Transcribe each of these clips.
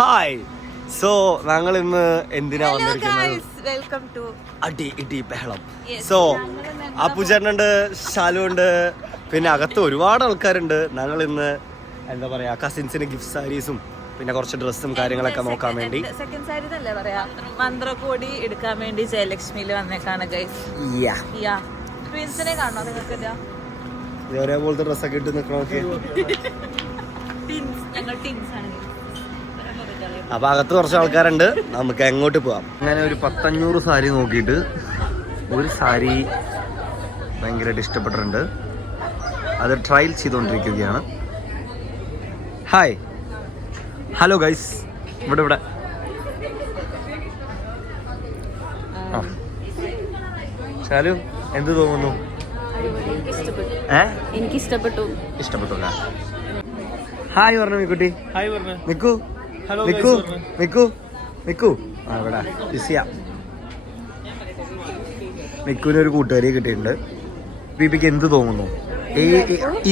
Hi. So ഞങ്ങൾ ഇന്ന് എന്തിനാ വന്നിരിക്കുന്നത്? അടി ഇടി ബഹളം. സോ അപ്പുചേട്ടനുണ്ട്, ശാലു ഉണ്ട്, പിന്നെ അകത്ത് ഒരുപാട് ആൾക്കാരുണ്ട്. ഞങ്ങൾ ഇന്ന് എന്താ പറയാ കസിൻസിന് ഗിഫ്റ്റ് സാരീസും പിന്നെ കുറച്ച് ഡ്രസ്സും കാര്യങ്ങളൊക്കെ നോക്കാൻ വേണ്ടി സെക്കൻഡ് സാരി എന്നല്ലേ പറയാ മന്ത്രകോടി എടുക്കാൻ വേണ്ടി ജയലക്ഷ്മിയിൽ വന്നേക്കാണ് ഗൈസ്. ട്വിൻസിനെ കാണോ നിങ്ങൾക്ക്? ഒരേപോലത്തെ ഡ്രസ്സൊക്കെ ഇട്ട് നിൽക്കണമൊക്കെ. അപ്പൊ അകത്ത് കുറച്ച് ആൾക്കാരുണ്ട്, നമുക്ക് എങ്ങോട്ട് പോവാം. അങ്ങനെ ഒരു 500 സാരി നോക്കിയിട്ട് ഒരു സാരി ഭയങ്കരമായിട്ട് ഇഷ്ടപ്പെട്ടിട്ടുണ്ട്. അത് ട്രയൽ ചെയ്തുകൊണ്ടിരിക്കുകയാണ്. Hi, hello guys. ഇവിടെ ശാലു എന്ത് തോന്നുന്നു? എനിക്ക് ഇഷ്ടപ്പെട്ടു. ഹായ് പറഞ്ഞു മിക്കുട്ടി. ഹായ് പറഞ്ഞു. മിക്കു ഇവിടെ ബിസിയാ. മിക്കുവിനൊരു കൂട്ടുകാരിയെ കിട്ടിയിട്ടുണ്ട്. ബിബിക്ക് എന്ത് തോന്നുന്നു?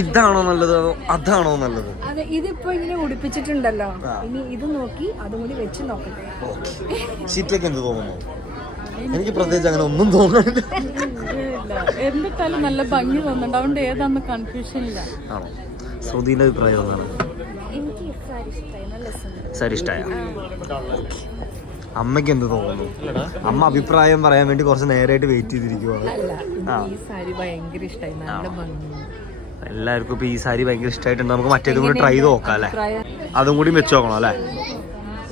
ഇതാണോ നല്ലത് അതോ അതാണോ നല്ലത്? ഇതിപ്പോ ഇങ്ങനെ ഉടുപ്പിച്ചിട്ടുണ്ടല്ലോ, ഇനി ഇത് നോക്കി അതും കൂടി വെച്ച് നോക്കട്ടെ. ചീറ്റയ്ക്ക് എന്ത് തോന്നുന്നു? എനിക്ക് പ്രത്യേകിച്ച് അങ്ങനെ ഒന്നും തോന്നുന്നില്ല. എന്നിട്ടാലും നല്ല ഭംഗി തോന്നുന്നുണ്ട്, അതുകൊണ്ട് ഏതാന്ന് കൺഫ്യൂഷൻ ഇല്ല. ആണോ? ശ്രുതിന്റെ അഭിപ്രായം എന്താണ്? സാരി ഇഷ്ടായ? അമ്മയ്ക്ക് എന്ത് തോന്നുന്നു? അമ്മ അഭിപ്രായം പറയാൻ വേണ്ടി കുറച്ച് നേരമായിട്ട് വെയിറ്റ് ചെയ്തിരിക്കുവാണ്. എല്ലാവർക്കും ഇപ്പൊ ഈ സാരി ഭയങ്കര ഇഷ്ടമായിട്ടുണ്ട്. നമുക്ക് മറ്റേതും കൂടി ട്രൈ ചെയ്ത് നോക്കാം അല്ലെ? അതും കൂടി വെച്ച് നോക്കണം അല്ലെ?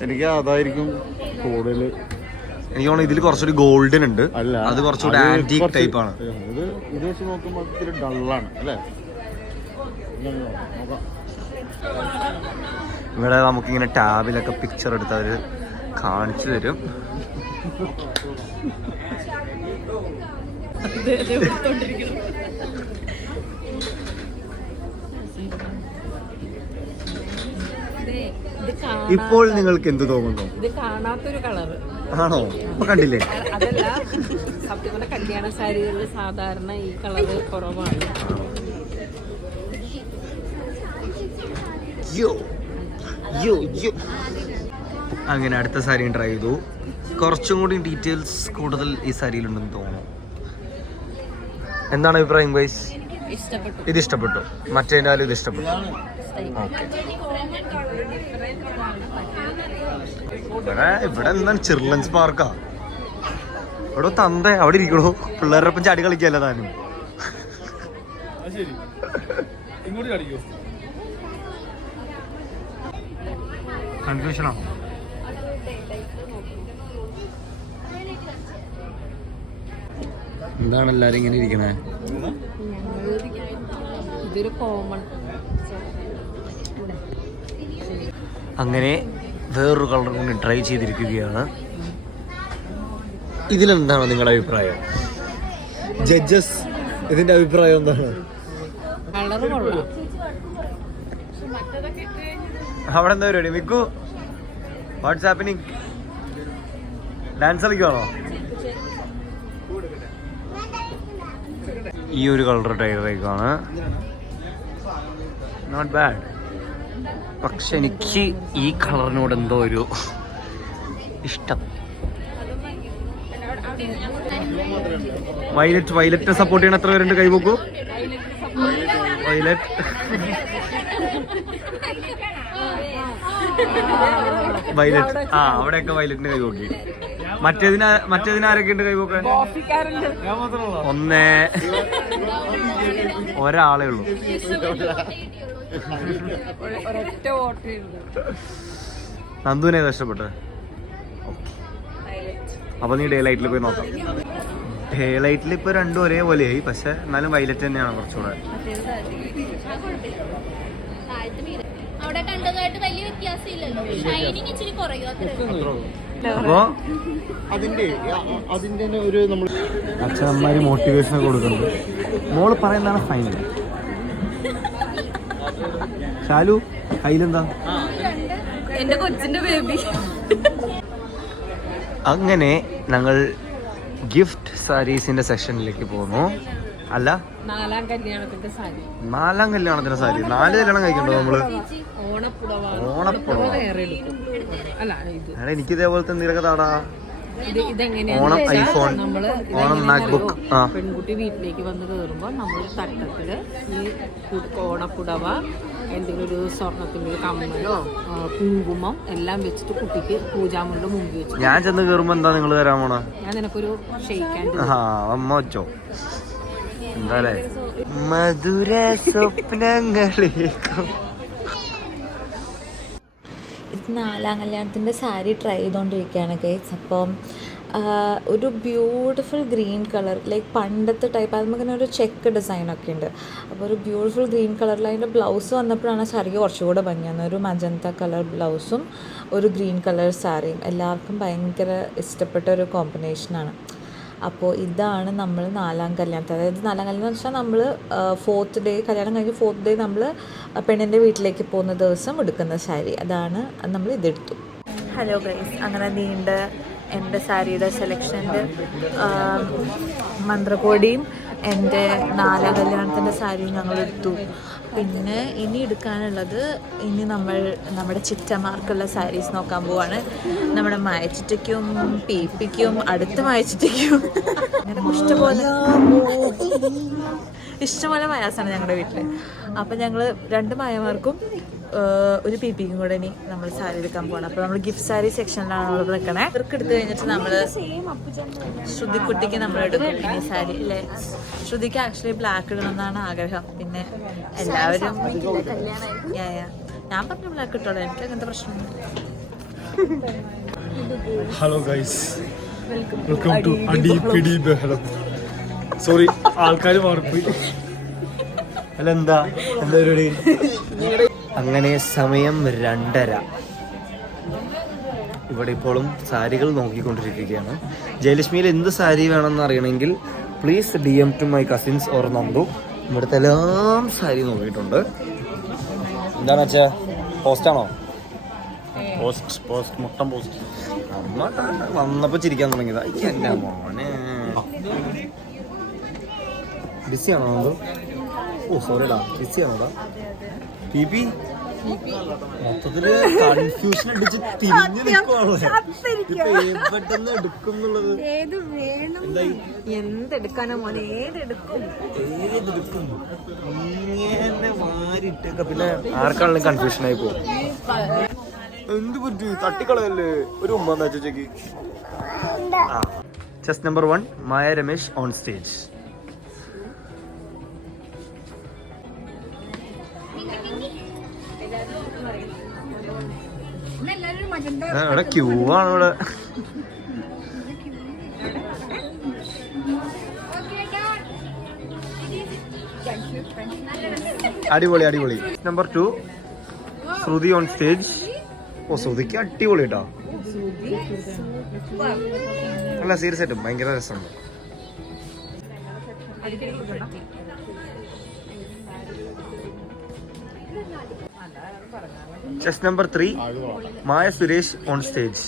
എനിക്ക് അതായിരിക്കും കൂടുതൽ. എനിക്ക് തോന്നുന്നു ഇതിൽ കുറച്ചുകൂടി ഗോൾഡൻ ഉണ്ട്, അത് കുറച്ചുകൂടി ആന്റീക് ടൈപ്പ് ആണ്. ഇത് വെച്ച് നോക്കുമ്പോൾ ഇത്തിരി ഡള്ളാണ് അല്ലേ? ഇവിടെ നമുക്കിങ്ങനെ ടാബിലൊക്കെ പിക്ചർ എടുത്ത് അവർ കാണിച്ചു തരും. ഇപ്പോൾ നിങ്ങൾക്ക് എന്ത് തോന്നുന്നു? ഇത് കാണാത്തൊരു കളറ് ആണോ? അപ്പൊ കണ്ടില്ലേ? അതല്ല, സത്യം പറഞ്ഞ കല്യാണ സാരികളിൽ സാധാരണ ഈ കളറ് കുറവാണ്. അങ്ങനെ അടുത്ത സാരി ട്രൈ ചെയ്തു. കുറച്ചും കൂടി ഡീറ്റെയിൽസ് കൂടുതൽ ഈ സാരിയിലുണ്ടെന്ന് തോന്നുന്നു. എന്താണ് അഭിപ്രായം ഗൈസ്? ഇത് ഇഷ്ടപ്പെട്ടു, മറ്റേതിനാലും ഇത് ഇഷ്ടപ്പെട്ടു. ഇവിടെ എന്താണ് ചിൽഡ്രൻസ് പാർക്കാ? ഇവിടെ തന്ത അവിടെ ഇരിക്കണോ? പിള്ളേരുടെ ഒപ്പം ചാടി കളിക്കല്ല താനും. കൺഫ്യൂഷനാണോ? എന്താണ് എല്ലാരും ഇങ്ങനെ ഇരിക്കണേ? ഇതൊരു കോമൺ. അങ്ങനെ വേറൊരു കളർ കൂടി ട്രൈ ചെയ്തിരിക്കുകയാണ്. ഇതിലെന്താണ് നിങ്ങളുടെ അഭിപ്രായം? ജഡ്ജസ്, ഇതിന്റെ അഭിപ്രായം എന്താണ്? അവിടെ എന്താ പരിപാടി? Miku, what's happening? ഡാൻസ് കളിക്കുവാണോ? ഈ ഒരു കളർ ടൈറാണ്, നോട്ട് ബാഡ്. പക്ഷെ എനിക്ക് ഈ കളറിനോട് എന്തോ ഒരു ഇഷ്ടം. വയലറ്റ് സപ്പോർട്ട് ചെയ്യണ എത്ര പേരുണ്ട്? കൈപോക്കൂ. വയലറ്റ് അവിടെയൊക്കെ വയലറ്റിന് കൈപോക്കി. മറ്റേതിന് ആരൊക്കെ ഉണ്ട് കൈപോക്കാൻ? ഒരാളേ ഉള്ളൂ. നന്ദുവിനെ കഷ്ടപ്പെട്ടെ. അപ്പൊ നീ ഡേ ലൈറ്റിൽ പോയി നോക്കാം. ഡേ ലൈറ്റിൽ ഇപ്പൊ രണ്ടും ഒരേപോലെയായി, പക്ഷെ എന്നാലും വയലറ്റ് തന്നെയാണ് കുറച്ചുകൂടെ. അപ്പോ അതിന്റെ ഒരു നമ്മൾ അച്ഛനമ്മമാര് മോട്ടിവേഷൻ കൊടുക്കുന്നുണ്ട്. മോള് പറയുന്നതാണ് ഫൈനൽ. ശാലു കയ്യിലെന്താ? എന്റെ കൊച്ചിന്റെ ബേബി. അങ്ങനെ ഞങ്ങൾ ഗിഫ്റ്റ് സാരീസിന്റെ സെക്ഷനിലേക്ക് പോകുന്നു. അല്ല 4ാം കല്യാണത്തിന്റെ സാരി. 4ാം കല്യാണത്തിന് സാരി. 4 കല്യാണം കഴിക്കണ്ടോ നമ്മള്? ഓണപ്പുടവ വേറെ എടുക്കും. അല്ല ഇത് എടാ എനിക്ക് ഇതേപോലത്തെ എന്തെങ്കിലുമൊക്കെ താടാ. ഇതെങ്ങനെയാണെന്ന് ഓണം വെച്ചാൽ ഐഫോൺ, നമ്മള് ഓണം മാക്ബുക്ക്. ആ പെൺകുട്ടി വീട്ടിലേക്ക് വന്ന് കയറുമ്പോൾ നമ്മൾ തട്ടത്തില് ഈ ഓണപ്പുടവ, എന്തെങ്കിലും ഒരു സ്വർണത്തിന്റെ ഒരു കമ്മലോ കുങ്കുമം എല്ലാം വെച്ചിട്ട് കുട്ടിക്ക് പൂജാമുള്ള മുമ്പ് വെച്ചു. ഞാൻ ചെന്ന് കയറുമ്പോ എന്താ നിങ്ങൾ തരാൻ പോണ? ഞാൻ നിനക്കൊരു ഷെയ്ക്കാൻ അമ്മ വെച്ചോ. എന്താ മധുര സ്വപ്നങ്ങളേക്കും. ഇത് 4ാം കല്യാണത്തിൻ്റെ സാരി ട്രൈ ചെയ്തുകൊണ്ടിരിക്കുകയാണ് ഗൈസ്. അപ്പം ഒരു ബ്യൂട്ടിഫുൾ ഗ്രീൻ കളർ, ലൈക്ക് പണ്ടത്തെ ടൈപ്പ്, അതിങ്ങനെ ഒരു ചെക്ക് ഡിസൈനൊക്കെ ഉണ്ട്. അപ്പോൾ ഒരു ബ്യൂട്ടിഫുൾ ഗ്രീൻ കളറിൽ അതിൻ്റെ ബ്ലൗസ് വന്നപ്പോഴാണ് സാരിക്ക് കുറച്ചുകൂടെ ഭംഗിയാണ്. ഒരു മജന്ത കളർ ബ്ലൗസും ഒരു ഗ്രീൻ കളർ സാരിയും എല്ലാവർക്കും ഭയങ്കര ഇഷ്ടപ്പെട്ട ഒരു കോമ്പിനേഷനാണ്. അപ്പോൾ ഇതാണ് നമ്മൾ 4ാം കല്യാണത്തിൽ, അതായത് 4ാം കല്യാണം എന്ന് വെച്ചാൽ നമ്മൾ 4th ഡേ, കല്യാണം കഴിഞ്ഞ് 4th ഡേ നമ്മൾ പെണ്ണിൻ്റെ വീട്ടിലേക്ക് പോകുന്ന ദിവസം എടുക്കുന്ന സാരി. അതാണ് നമ്മൾ ഇതെടുത്തു. ഹലോ ഗൈസ്, അങ്ങനെ നീണ്ട എൻ്റെ സാരിയുടെ സെലക്ഷൻ്റെ മന്ത്രകോടിയും എൻ്റെ 4ാം കല്യാണത്തിൻ്റെ സാരിയും ഞങ്ങളെടുത്തു. പിന്നെ ഇനി എടുക്കാനുള്ളത്, ഇനി നമ്മുടെ ചിറ്റമാർക്കുള്ള സാരീസ് നോക്കാൻ പോവാണ്. നമ്മുടെ മായച്ചിറ്റയ്ക്കും പീപ്പിക്കും അടുത്ത മായച്ചിറ്റയ്ക്കും അങ്ങനെ ഇഷ്ടംപോലെ മായാസാണ് ഞങ്ങളുടെ വീട്ടിൽ. അപ്പം ഞങ്ങൾ 2 മായമാർക്കും ഒരു പീപ്പിക്കും കൂടെ ഇനി നമ്മൾ സാരി എടുക്കാൻ പോകണം. അപ്പോൾ നമ്മൾ ഗിഫ്റ്റ് സാരി സെക്ഷനിലാണ് നമ്മൾ നിൽക്കണേ. ഇവർക്ക് എടുത്തു കഴിഞ്ഞിട്ട് നമ്മൾ ശ്രുതിക്കുട്ടിക്ക് നമ്മൾ എടുക്കും ഇനി സാരി അല്ലേ. ശ്രുതിക്ക് ആക്ച്വലി ബ്ലാക്ക് ഇടണമെന്നാണ് ആഗ്രഹം. പിന്നെ എല്ലാവരും ഞാൻ പറഞ്ഞ ബ്ലാക്ക് ഇട്ടോളൂ, എനിക്ക് അങ്ങനത്തെ പ്രശ്നമൊന്നുമില്ല. ഹലോ ഗൈസ്, വെൽക്കം ടു അടി പിടി ബഹളം. സോറി, ആൾക്കാർ മാറിപ്പോയി. അല്ല എന്താ പരിപാടി? അങ്ങനെ സമയം 2:30. ഇവിടെ ഇപ്പോഴും സാരികൾ നോക്കിക്കൊണ്ടിരിക്കുകയാണ്. ജയലക്ഷ്മിയിൽ എന്ത് സാരി വേണമെന്ന് അറിയണമെങ്കിൽ please DM to my cousins or Nandu. ഇവിടുത്തെ എല്ലാം സാരി നോക്കിയിട്ടുണ്ട്. എന്താണ് വെച്ചാ, പോസ്റ്റാണോ? പോസ്റ്റ് മൊത്തം പോസ്റ്റ്. വന്നപ്പോ ചിരിക്കാൻ തുടങ്ങിയതാ. എന്റെ മോനെ ബിസിയാണോ നന്ദു? ഓ സോറിടാ, ബിസിയാണോടാ? പി മൊത്തത്തില് കൺഫ്യൂഷൻ അടിച്ച് തിരിഞ്ഞു നിൽക്കുവാണോ? പെട്ടെന്ന് എടുക്കും എന്നുള്ളത്. എന്തെടുക്കാനോ മോനെ, ഏതെടുക്കും? ഇങ്ങനെ മാറിയിട്ടേക്ക, പിന്നെ ആർക്കാണെങ്കിലും കൺഫ്യൂഷൻ ആയി പോകും. എന്ത് പറ്റൂ, തട്ടിക്കളയല്ലേ. ഒരു ഉമ്മ ചേച്ചിക്ക്. Chess number 1 Maya Ramesh on stage. ഇവിടെ ക്യൂ ആണ് ഇവിടെ. അടിപൊളി അടിപൊളി. Number 2 Shruti on stage. ഓ ശ്രുതിക്ക് അടിപൊളി കേട്ടോ. അല്ല സീരിയസ് ആയിട്ടും ഭയങ്കര രസമുണ്ട്. Chess number 3 Maya Suresh on stage.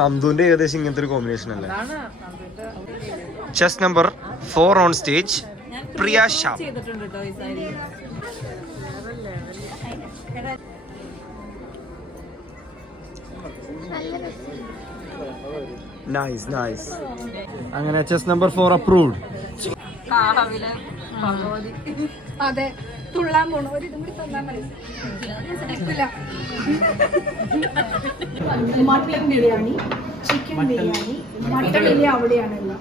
നന്ദുവിന്റെ ഏകദേശം ഇങ്ങനത്തെ ഒരു കോമ്പിനേഷൻ അല്ലേ. Chess number 4 on stage Priya Shyam. Nice nice. അങ്ങനെ ചെസ് നമ്പർ 4 അപ്രൂവ്ഡ്. അതെ, തുള്ളാൻ പോണു. ഒരു ഇതും കൂടി തന്നാ മതി. Mutton biryani, chicken biryani, mutton ഇല്ല അവിടെയാണല്ലോ.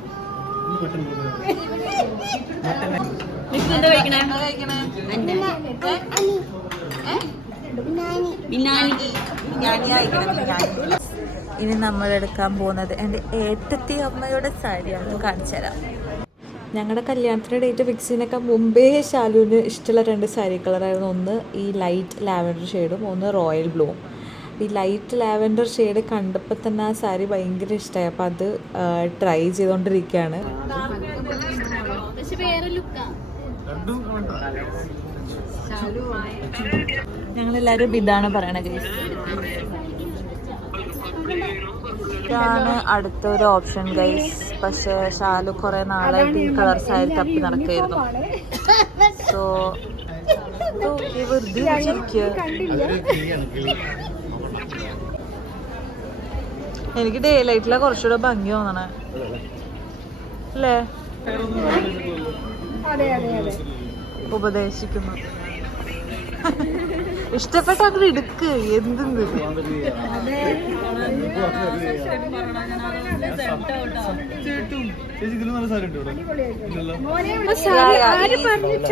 ഇനി നമ്മൾ എടുക്കാൻ പോകുന്നത് എൻ്റെ ഏട്ടത്തി അമ്മയുടെ സാരിയാണ്. കാണിച്ചു തരാം. ഞങ്ങളുടെ കല്യാണത്തിൻ്റെ ഡേറ്റ് ഫിക്സ് ചെയ്യുന്നതിനൊക്കെ മുമ്പേ ശാലുവിന് ഇഷ്ടമുള്ള 2 സാരി കളറായിരുന്നു. ഒന്ന് ഈ ലൈറ്റ് ലാവൻഡർ ഷെയ്ഡും ഒന്ന് റോയൽ ബ്ലൂവും. ഈ ലൈറ്റ് ലാവൻഡർ ഷെയ്ഡ് കണ്ടപ്പോൾ തന്നെ ആ സാരി ഭയങ്കര ഇഷ്ടമായി. അപ്പോൾ അത് ട്രൈ ചെയ്തുകൊണ്ടിരിക്കുകയാണ്. ഞങ്ങളെല്ലാവരും ഇതാണ് പറയണത്. ഇതാണ് അടുത്തൊരു ഓപ്ഷൻ ഗൈസ്. പക്ഷെ ഷാലു കുറെ നാളായിട്ട് ഈ കളർ സാരി തപ്പി നടക്കായിരുന്നു. സോ വെറുതെ എനിക്ക് ഡേ ലൈറ്റിലെ കുറച്ചുകൂടെ ഭംഗി തോന്നണേ അല്ലേ? ഉപദേശിക്കുന്നു. ഇഷ്ടപ്പെട്ട അങ്ങനെ എടുക്ക്. എന്തെന്ന്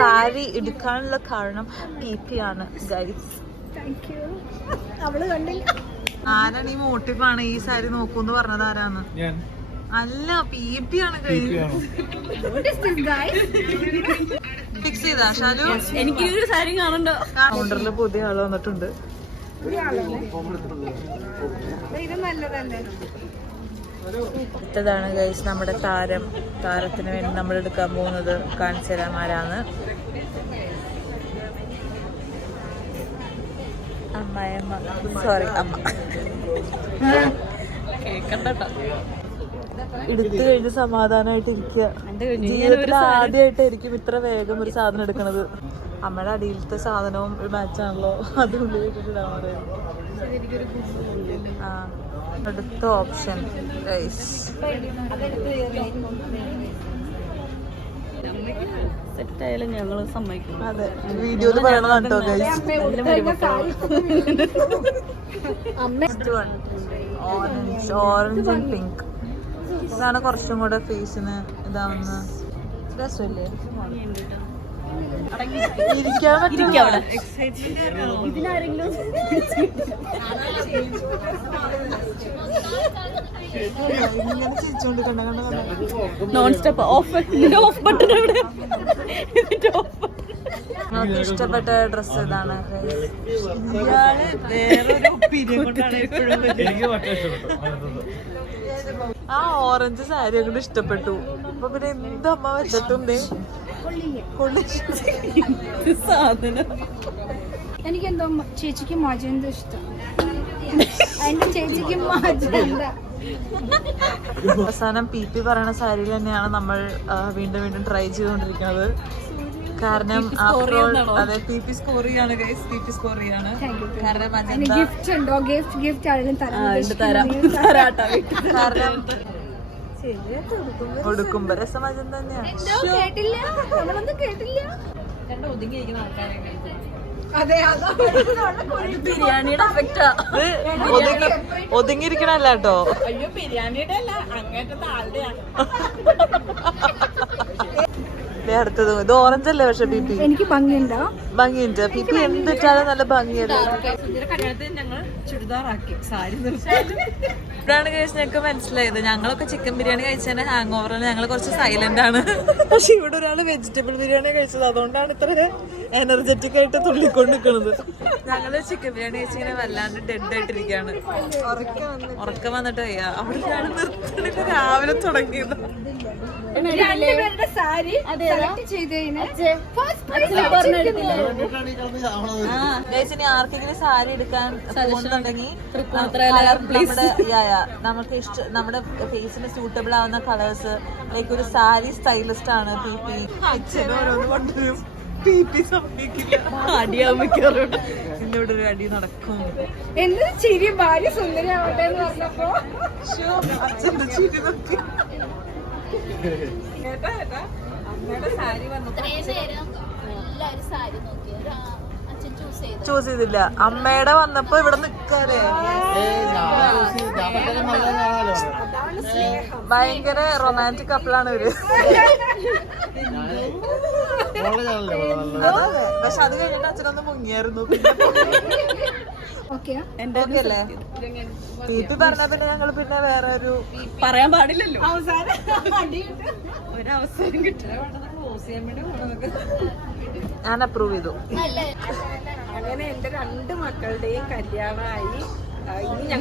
സാരി എടുക്കാനുള്ള കാരണം PP ആണ് ഗൈസ്. ആരാണ് ഈ മോട്ടീവാണ് ഈ സാരി നോക്കൂന്ന് പറഞ്ഞത്? ആരാന്ന്? അല്ല, PP ആണ് ഫിക്സ് ചെയ്താ ഷാലു? എനിക്ക് ഒരു സാരി കാണണ്ടോ? കൗണ്ടറിൽ പുതിയ ആള് വന്നിട്ടുണ്ട്. ഇതാണ് ഗൈസ് നമ്മുടെ താരത്തിന് വേണ്ടി നമ്മൾ എടുക്കാൻ പോകുന്നത്. കാണിച്ചു തരാം ആരാന്ന്. അമ്മായിയമ്മ, സോറി അമ്മ. കേക്കണ്ടോ? എടുത്തു കഴിഞ്ഞ് സമാധാനമായിട്ട് ഇരിക്കുക. ജീവിതത്തിൽ ആദ്യമായിട്ടായിരിക്കും ഇത്ര വേഗം ഒരു സാധനം എടുക്കണത്. അമ്മയുടെ അടിയിലത്തെ സാധനവും ഒരു മാച്ചാണല്ലോ, അത് ഉള്ളിലിട്ടിട്ടാണ് പറയുന്നത്. ആ അടുത്ത ഓപ്ഷൻ ഗൈസ്. സെറ്റായാലും ഞങ്ങൾ സമ്മതിക്കും. അതെ, വീഡിയോയിൽ പറയണതാണ് കേട്ടോ ഗൈസ്. Orange and pink. ഇതാണ് കുറച്ചും കൂടെ ഫേസിന് ഇതാവുന്ന. രസമല്ലേ? ഇരിക്കാൻ പറ്റില്ല. ഇങ്ങനെ ചിരിച്ചോണ്ട് കണ്ട നോൺ സ്റ്റോപ്പ് ഓഫ് ബട്ടൺ എവിടെ? നമുക്ക് ഇഷ്ടപ്പെട്ട ഡ്രസ് ഇതാണ്. ആ ഓറഞ്ച് സാരി അങ്ങോട്ട് ഇഷ്ടപ്പെട്ടു. അപ്പൊ പിന്നെ എന്തമ്മ വെച്ചിട്ടും സാധനം. എനിക്കെന്തോ ചേച്ചിക്ക് മജന്ത ഇഷ്ടം. എന്റെ ചേച്ചിക്ക് മജന്ത. അവസാനം PP പറയുന്ന സാരിയിൽ തന്നെയാണ് നമ്മൾ വീണ്ടും വീണ്ടും ട്രൈ ചെയ്തുകൊണ്ടിരിക്കുന്നത്. കാരണം അതെ, PP സ്കോർ ചെയ്യാണ് ഗൈസ്. PP സ്കോർ ചെയ്യാണ്. കാരണം ഗിഫ്റ്റ് ഉണ്ടോ? ഗിഫ്റ്റ് ആരെങ്കിലും തരാം. കാരണം കൊടുക്കുമ്പോ രസം അജന്ത തന്നെയാണ്. കേട്ടില്ല, നമ്മളൊന്നും കേട്ടില്ല. ബിരിയാണിയുടെ എഫക്റ്റാ. ഒതുങ്ങിയിരിക്കണല്ല കേട്ടോ. അയ്യോ, ബിരിയാണിയുടെ അല്ല, അങ്ങേറ്റത്തെ ആളുടെയാണ്. അടുത്തത് ഇത് ഓറഞ്ച് അല്ലേ? പക്ഷെ PP എനിക്ക് ഭംഗിയുണ്ടോ? ഭംഗിയുണ്ട്. PP എന്തിട്ടാലും നല്ല ഭംഗിയല്ലേ? കല്യാണത്തിന് ഞങ്ങൾ ചുരിദാറാക്കി സാരി. ഇപ്പോഴാണ് കേസ് ഞങ്ങൾക്ക് മനസ്സിലായത്. ഞങ്ങളൊക്കെ ചിക്കൻ ബിരിയാണി കഴിച്ചതിന്റെ ഹാങ് ഓവറിൽ ഞങ്ങൾ കുറച്ച് സൈലന്റ് ആണ്. പക്ഷെ ഇവിടെ ഒരാൾ വെജിറ്റബിൾ ബിരിയാണി കഴിച്ചത്. അതുകൊണ്ടാണ് ഇത്ര എനർജറ്റിക് ആയിട്ട് തുള്ളിക്കൊണ്ട് നിൽക്കുന്നത്. ഞങ്ങള് ചിക്കൻ ബിരിയാണി കഴിച്ചിങ്ങനെ വല്ലാണ്ട് ഡെഡ് ആയിട്ടിരിക്കുകയാണ്. ഉറക്കം വന്നിട്ട് വയ്യ. അവിടെ ഒരാൾ നിർത്തണില്ല. രാവിലെ തുടങ്ങിയത്. രണ്ടുപേരുടെ സാരി സെലക്ട് ചെയ്തതിന് ഇനി ആർക്കെങ്കിലും സാരി എടുക്കാൻ പോകുന്നുണ്ടെങ്കിൽ നമുക്ക് നമ്മുടെ ഫേസിന് സൂട്ടബിൾ ആവുന്ന കളേഴ്സ് ലൈക്ക് ഒരു സാരി സ്റ്റൈലിസ്റ്റ് ആണ് PP. എന്നോട് ഒരു അടി നടക്കും. എന്തൊരു ചിരി, ഭാര്യ സുന്ദരിയാവട്ടെ എന്ന് പറഞ്ഞപ്പോ അച്ഛന്റെ ചിരി നോക്കി. ചൂസ് ചെയ്തില്ല. അമ്മയുടെ വന്നപ്പോ ഇവിടെ നിക്കാതെ ഭയങ്കര റൊമാൻറ്റിക് കപ്പിളാണ് ഇവര്. പക്ഷെ അത് കഴിഞ്ഞിട്ട് അച്ഛനൊന്ന് മുങ്ങിയായിരുന്നു. അല്ലേ PP പറഞ്ഞ പിന്നെ ഞങ്ങള് പിന്നെ വേറെ ഒരു പറയാൻ പാടില്ലല്ലോ. ഒരവസരം കിട്ടും. ഞാൻ അപ്രൂവ് ചെയ്തു. അങ്ങനെ എന്റെ 2 മക്കളുടെയും കല്യാണമായി.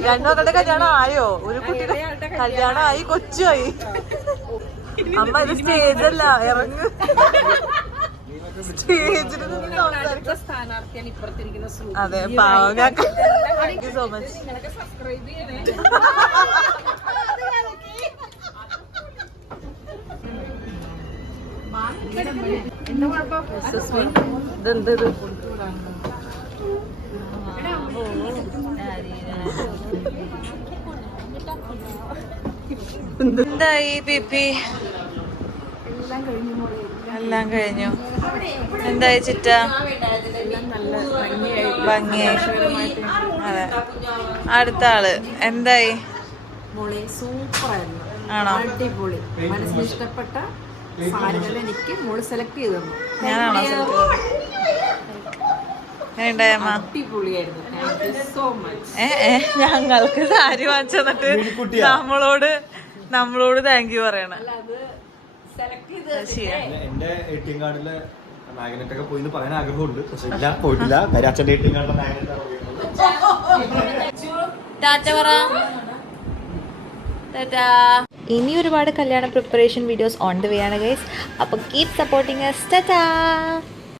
രണ്ടു മക്കളുടെ കല്യാണം ആയോ? ഒരു കുട്ടിയുടെ കല്യാണം ആയി, കൊച്ചുമായി. അമ്മ ഇത് സ്റ്റേജല്ല, ഇറങ്ങ്. സ്റ്റേജിൽ സ്ഥാനാർത്ഥിയാണ് ഇപ്പുറത്തിരിക്കുന്ന. അതെ, പാവം. Thank you so much. Subscribe ചെയ്യണേ. ഇതെന്തത് എന്തായി പിപ്പി? എല്ലാം കഴിഞ്ഞു. എന്തായി ചിറ്റ? ഭംഗിയായി. അതെ. അടുത്ത ആള് എന്തായി? മോളെ സൂപ്പറായിരുന്നു. ആണോ? അടിപൊളി. മനസ്സിന് ഇഷ്ടപ്പെട്ട സാരികൾ എനിക്ക് മോള് സെലക്ട് ചെയ്തു തന്നു. ഞാനാണോ സെലക്ട് ചെയ്തത്? എങ്ങനെയുണ്ടായമ്മ? അടിപൊളിയായിരുന്നു. Thank you so much. ഞങ്ങൾക്ക് സാരി വാങ്ങിച്ചു തന്നിട്ട് നമ്മളോട് താങ്ക് യു പറയണം. എന്റെ ATM കാർഡിലെ മാഗ്നറ്റ് ഒക്കെ പോയി പറയാൻ ആഗ്രഹമുണ്ട്, പക്ഷെ ഇല്ല, പോയിട്ടില്ല. കാര്യം അച്ഛൻ്റെ ATM കാർഡിലെ മാഗ്നറ്റ് ടാറ്റ പറ. ഇനി ഒരുപാട് കല്യാണ preparation videos on the way ആണ് ഗൈസ്. അപ്പോൾ കീപ് സപ്പോർട്ടിങ് us. ടാറ്റാ.